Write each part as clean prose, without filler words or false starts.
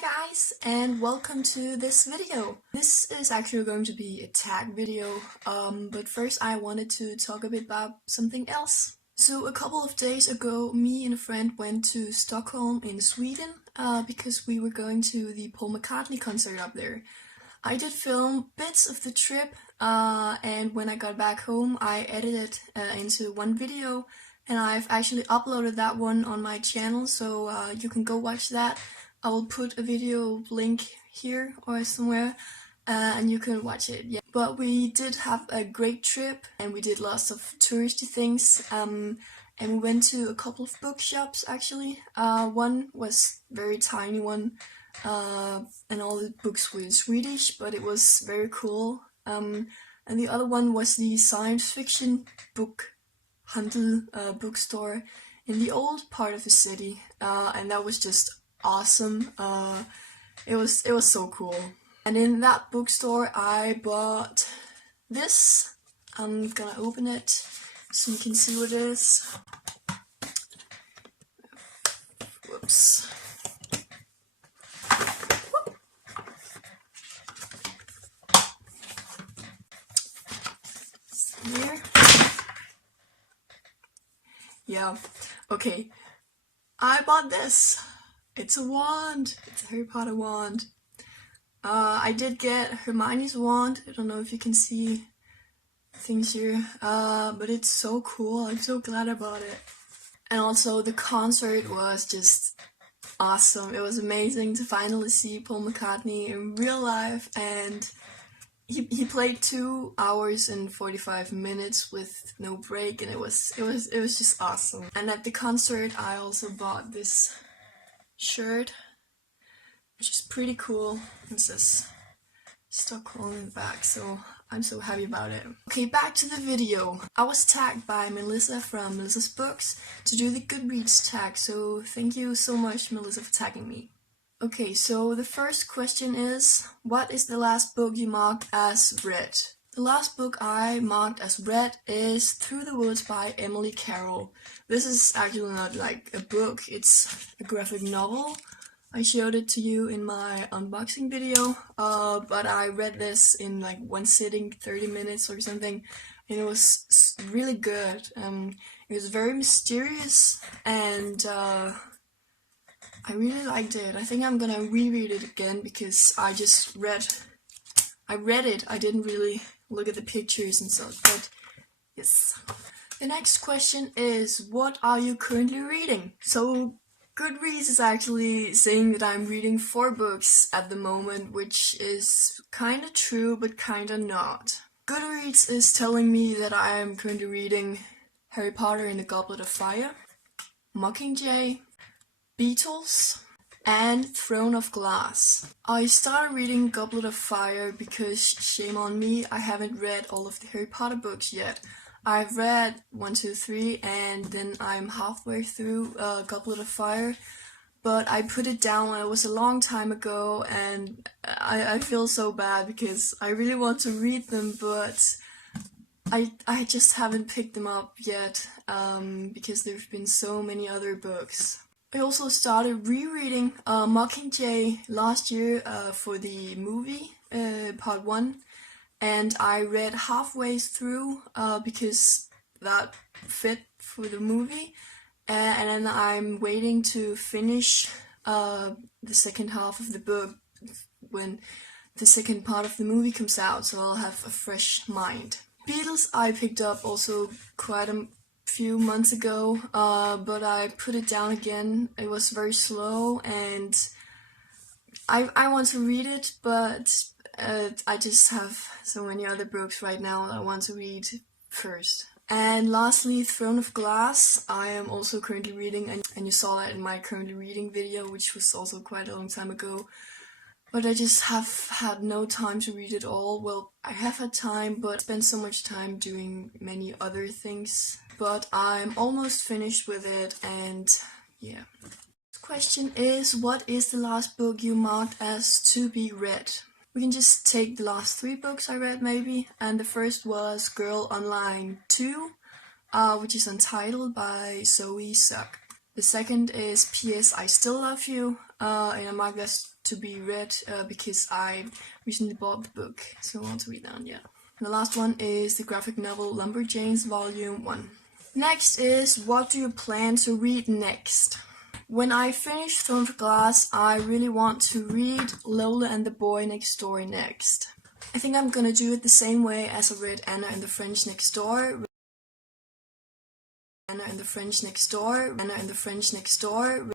Hi guys, and welcome to this video. This is actually going to be a tag video, but first I wanted to talk a bit about something else. So a couple of days ago, me and a friend went to Stockholm in Sweden because we were going to the Paul McCartney concert up there. I did film bits of the trip, and when I got back home I edited it into one video, and I've actually uploaded that one on my channel, so you can go watch that. I will put a video link here or somewhere, and you can watch it. Yeah. But we did have a great trip, and we did lots of touristy things, and we went to a couple of bookshops actually. One was very tiny one, and all the books were in Swedish, but it was very cool. And the other one was the science fiction handel bookstore in the old part of the city, and that was just awesome. It was so cool. And in that bookstore I bought this. I'm gonna open it so you can see what it is. Whoops. Here. Yeah, okay. I bought this. It's a wand. It's a Harry Potter wand. I did get Hermione's wand. I don't know if you can see things here, but it's so cool. I'm so glad I bought it. And also the concert was just awesome. It was amazing to finally see Paul McCartney in real life, and he played 2 hours and 45 minutes with no break, and it was just awesome. And at the concert I also bought this shirt, which is pretty cool. It says Stockholm in the back, so I'm so happy about it. Okay, back to the video. I was tagged by Melissa from Melissa's Books to do the Goodreads tag, so thank you so much, Melissa, for tagging me. Okay, so the first question is, what is the last book you marked as read? The last book I marked as read is Through the Woods by Emily Carroll. This is actually not like a book, it's a graphic novel. I showed it to you in my unboxing video, but I read this in like one sitting, 30 minutes or something, and it was really good. It was very mysterious, and I really liked it. I think I'm gonna reread it again because I read it, I didn't really look at the pictures and stuff, but yes. The next question is, what are you currently reading? So Goodreads is actually saying that I'm reading 4 books at the moment, which is kinda true, but kinda not. Goodreads is telling me that I am currently reading Harry Potter and the Goblet of Fire, Mockingjay, Beatles, and Throne of Glass. I started reading Goblet of Fire because, shame on me, I haven't read all of the Harry Potter books yet. I've read 1, 2, 3, and then I'm halfway through Goblet of Fire, but I put it down. It was a long time ago, and I feel so bad because I really want to read them, but I just haven't picked them up yet because there have been so many other books. I also started rereading Mockingjay last year for the movie, part 1, and I read halfway through because that fit for the movie, and then I'm waiting to finish the second half of the book when the second part of the movie comes out, so I'll have a fresh mind. Beatles I picked up also quite a few months ago, but I put it down again. It was very slow, and I want to read it, but I just have so many other books right now that I want to read first. And lastly, Throne of Glass I am also currently reading, and you saw that in my currently reading video, which was also quite a long time ago. But I just have had no time to read it all. Well, I have had time, but spent so much time doing many other things. But I'm almost finished with it, and yeah. This question is, what is the last book you marked as to be read? We can just take the last 3 books I read maybe, and the first was Girl Online 2, which is Untitled by Zoe Suck. The second is P.S. I Still Love You, and I mark that to be read because I recently bought the book, so I want to read that one, yeah. And the last one is the graphic novel Lumberjanes Volume 1. Next is, what do you plan to read next? When I finish Throne of Glass, I really want to read Lola and the Boy Next Door next. I think I'm gonna do it the same way as I read Anna and the French Next Door. Anna and the French Next Door. Anna and the French Next Door.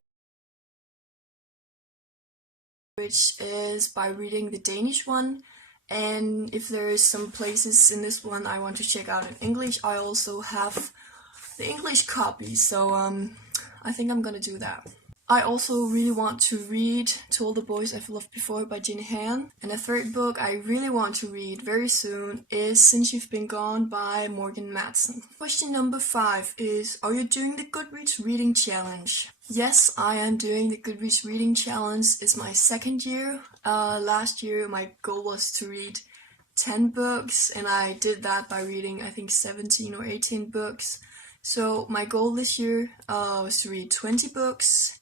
Which is by reading the Danish one. And if there is some places in this one I want to check out in English, I also have the English copy, so I think I'm gonna do that. I also really want to read To All the Boys I've Loved Before by Jenny Han. And a third book I really want to read very soon is Since You've Been Gone by Morgan Matson. Question number 5 is, are you doing the Goodreads Reading Challenge? Yes, I am doing the Goodreads Reading Challenge. It's my second year. Last year my goal was to read 10 books, and I did that by reading I think 17 or 18 books. So my goal this year was to read 20 books,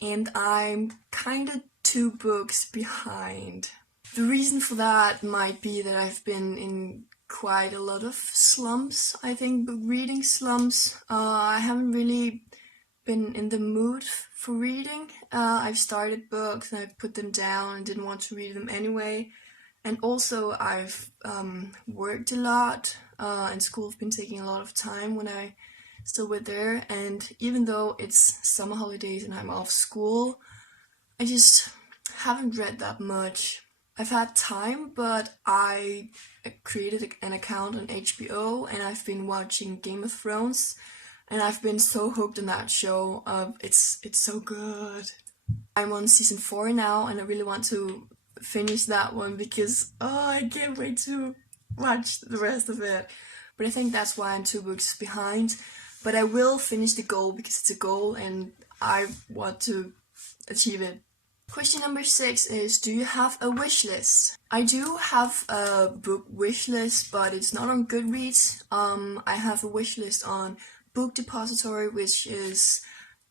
and I'm kinda 2 books behind. The reason for that might be that I've been in quite a lot of slumps, I think, book reading slumps. I haven't really been in the mood for reading. I've started books and I've put them down and didn't want to read them anyway. And also I've worked a lot, and school have been taking a lot of time when I still were there, and even though it's summer holidays and I'm off school, I just haven't read that much. I've had time, but I created an account on HBO and I've been watching Game of Thrones, and I've been so hooked on that show. It's so good. I'm on season 4 now and I really want to finish that one because I can't wait to watch the rest of it. But I think that's why I'm 2 books behind. But I will finish the goal because it's a goal and I want to achieve it. Question number 6 is, do you have a wish list? I do have a book wish list, but it's not on Goodreads. I have a wish list on Book Depository, which is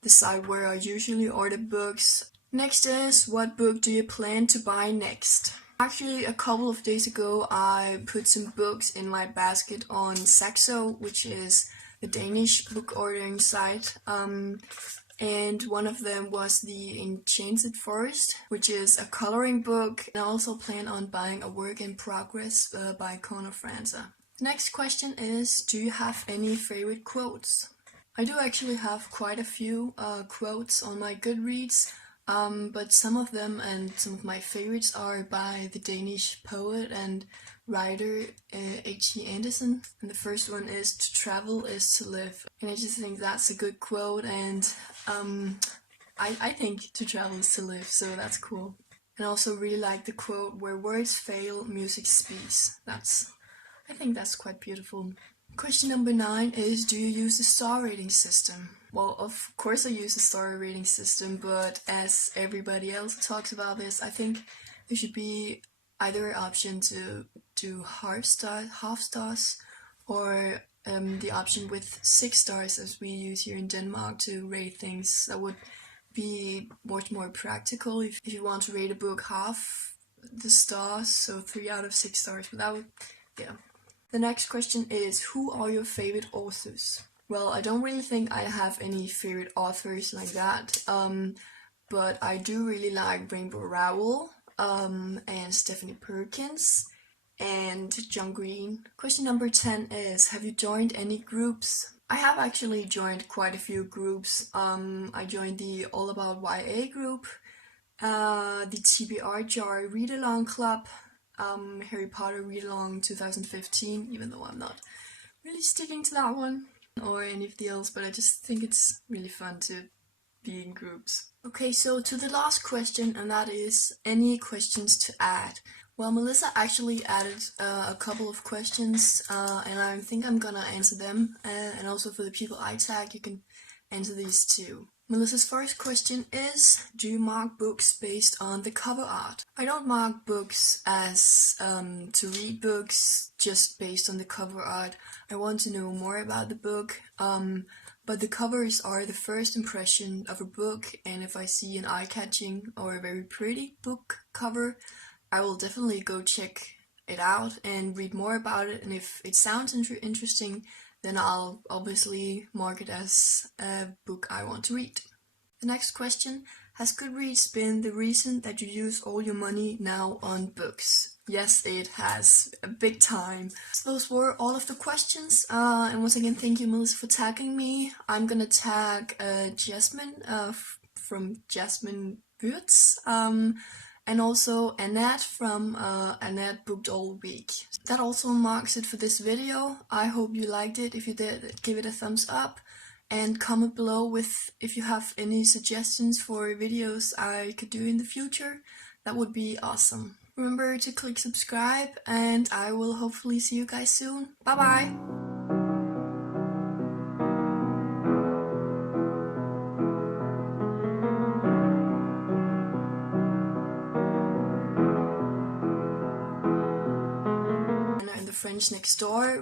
the site where I usually order books. Next is, what book do you plan to buy next? Actually, a couple of days ago I put some books in my basket on Saxo, which is the Danish book ordering site, and one of them was the Enchanted Forest, which is a coloring book, and I also plan on buying a work in progress by Conor Franza. The next question is, do you have any favorite quotes? I do actually have quite a few quotes on my Goodreads, but some of them and some of my favorites are by the Danish poet and writer H.C. Andersen, and the first one is, to travel is to live. And I just think that's a good quote, and I think to travel is to live, so that's cool. And I also really like the quote, where words fail, music speaks. I think that's quite beautiful. Question number 9 is, do you use the star rating system? Well, of course I use the star rating system, but as everybody else talks about this, I think there should be either an option to do half stars, or the option with 6 stars as we use here in Denmark to rate things. That would be much more practical if you want to rate a book half the stars, so 3 out of 6 stars, but that would, yeah. The next question is, who are your favorite authors? Well, I don't really think I have any favorite authors like that, but I do really like Rainbow Rowell, and Stephanie Perkins, and John Green. Question number 10 is, have you joined any groups? I have actually joined quite a few groups. I joined the All About YA group, the TBR Jar Read Along Club, Harry Potter Read Along 2015, even though I'm not really sticking to that one, or any of the else, but I just think it's really fun to be in groups. Okay, so to the last question, and that is, any questions to add? Well, Melissa actually added a couple of questions, and I think I'm gonna answer them, and also for the people I tag, you can answer these too. Melissa's first question is, do you mark books based on the cover art? I don't mark books as to read books just based on the cover art. I want to know more about the book. but the covers are the first impression of a book, and if I see an eye-catching or a very pretty book cover, I will definitely go check it out and read more about it, and if it sounds interesting, then I'll obviously mark it as a book I want to read. The next question: has Goodreads been the reason that you use all your money now on books? Yes, it has, a big time. So those were all of the questions, and once again, thank you, Melissa, for tagging me. I'm gonna tag Jasmine from Jasmine Würz, and also Annette from Annette Booked All Week. That also marks it for this video. I hope you liked it. If you did, give it a thumbs up. And comment below with if you have any suggestions for videos I could do in the future. That would be awesome. Remember to click subscribe, and I will hopefully see you guys soon. Bye bye! And the French next door.